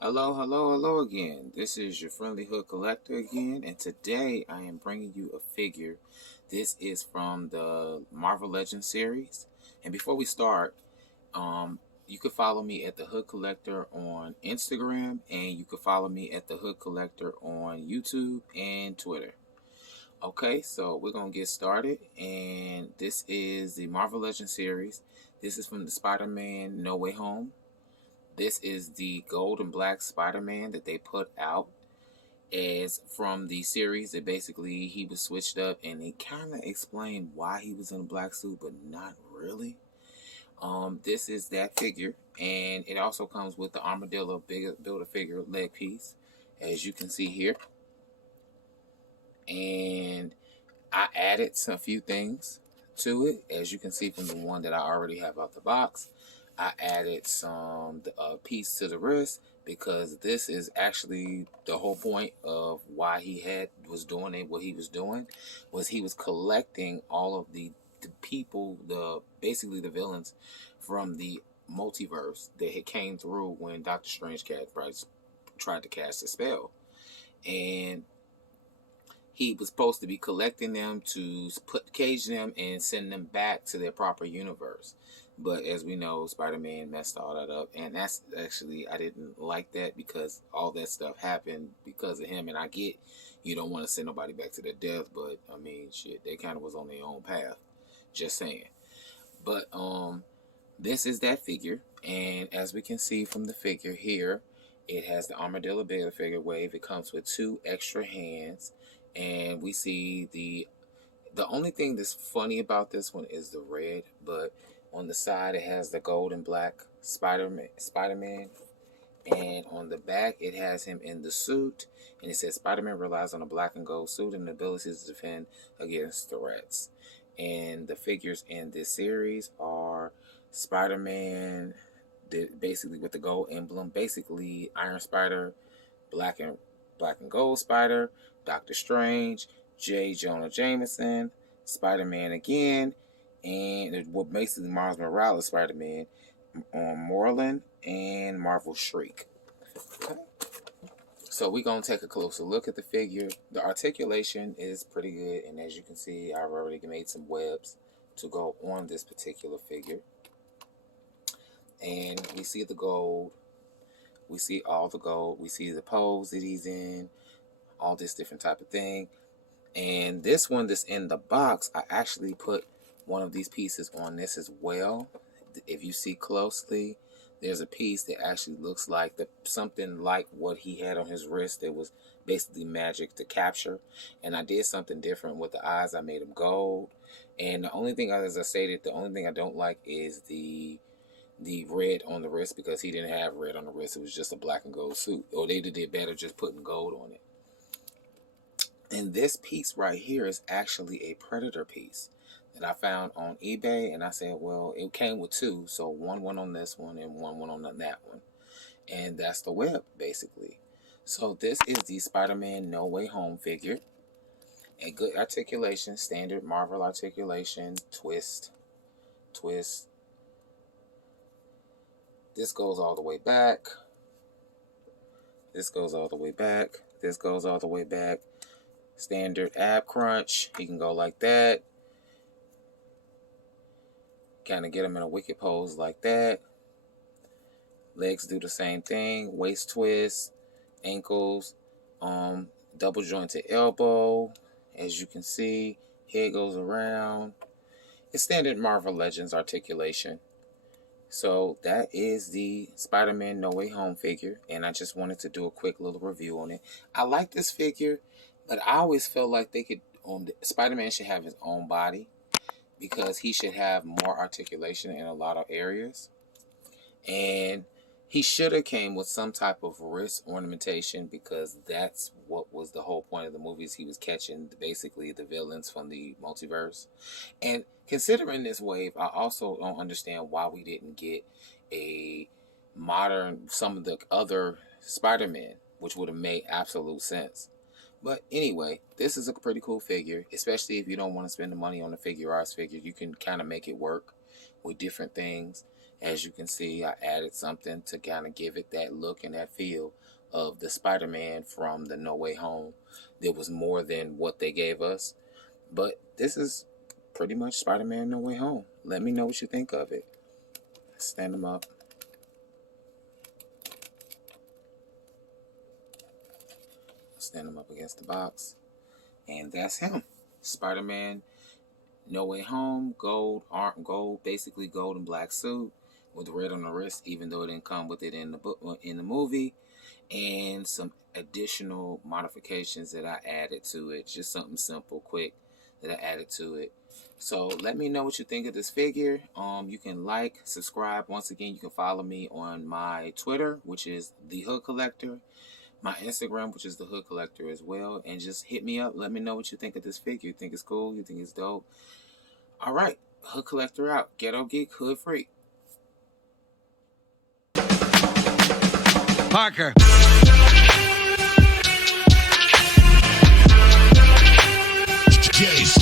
Hello, hello, hello again. This is your friendly hood collector again, and today I am bringing you a figure. This is from the Marvel Legends series. And before we start, you can follow me at the Hood Collector on Instagram, and you can follow me at the Hood Collector on YouTube and Twitter. Okay, so we're gonna get started, and this is the Marvel Legends series. This is from the Spider-Man No Way Home. This is the gold and black Spider-Man that they put out as from the series that basically he was switched up, and they kind of explained why he was in a black suit, but not really. This is that figure, and it also comes with the Armadillo Build-A-Figure leg piece, as you can see here. And I added a few things to it, as you can see from the one that I already have out the box. I added some piece to the wrist because this is actually the whole point of why was doing it. What he was doing was he was collecting all of the people, basically the villains from the multiverse that had came through when Doctor Strange tried to cast a spell, and he was supposed to be collecting them to cage them and send them back to their proper universe. But as we know, Spider-Man messed all that up. And that's actually, I didn't like that because all that stuff happened because of him. And I get you don't want to send nobody back to their death, but I mean, shit, they kind of was on their own path. Just saying. But this is that figure. And as we can see from the figure here, it has the Armadillo Build-A-Figure wave. It comes with 2 extra hands. And we see the only thing that's funny about this one is the red, but on the side it has the gold and black Spider-Man, and on the back it has him in the suit, and it says Spider-Man relies on a black and gold suit and the ability to defend against threats. And the figures in this series are Spider-Man, basically with the gold emblem, basically Iron Spider, black and gold Spider, Doctor Strange, J. Jonah Jameson, Spider-Man again, and what basically Miles Morales Spider-Man on Moreland and Marvel Shriek. Okay. So we're going to take a closer look at the figure. The articulation is pretty good, and as you can see, I've already made some webs to go on this particular figure. And we see the gold. We see all the gold. We see the pose that he's in, all this different type of thing. And this one that's in the box, I actually put one of these pieces on this as well. If you see closely, there's a piece that actually looks like something like what he had on his wrist that was basically magic to capture. And I did something different with the eyes. I made them gold. And the only thing, as I stated, the only thing I don't like is the red on the wrist, because he didn't have red on the wrist. It was just a black and gold suit. Or they did better just putting gold on it. And this piece right here is actually a Predator piece that I found on eBay. And I said, well, it came with 2. So one went on this one and one went on that one. And that's the web, basically. So this is the Spider-Man No Way Home figure. A good articulation, standard Marvel articulation, twist. This goes all the way back. This goes all the way back. This goes all the way back. Standard ab crunch. He can go like that. Kind of get him in a wicked pose like that. Legs do the same thing. Waist twist. Ankles. Double jointed elbow. As you can see, head goes around. It's standard Marvel Legends articulation. So that is the Spider-Man No Way Home figure, and I just wanted to do a quick little review on it. I like this figure, but I always felt like Spider-Man should have his own body, because he should have more articulation in a lot of areas. And he should have came with some type of wrist ornamentation, because that's what was the whole point of the movies. He was catching basically the villains from the multiverse. And considering this wave, I also don't understand why we didn't get some of the other Spider-Man, which would have made absolute sense. But anyway, this is a pretty cool figure, especially if you don't want to spend the money on the figure arts figure. You can kind of make it work with different things. As you can see, I added something to kind of give it that look and that feel of the Spider-Man from the No Way Home. There was more than what they gave us, but this is pretty much Spider-Man No Way Home. Let me know what you think of it. Stand them up. Stand them up against the box. And that's him. Spider-Man No Way Home, gold, basically gold and black suit with red on the wrist, even though it didn't come with it in the movie, and some additional modifications that I added to it. Just something simple, quick that I added to it. So let me know what you think of this figure. You can like, subscribe. Once again, you can follow me on my Twitter, which is The Hood Collector, my Instagram, which is The Hood Collector as well, and just hit me up. Let me know what you think of this figure. You think it's cool? You think it's dope? All right, Hood Collector out. Ghetto Geek, Hood Freak. Parker. Jason.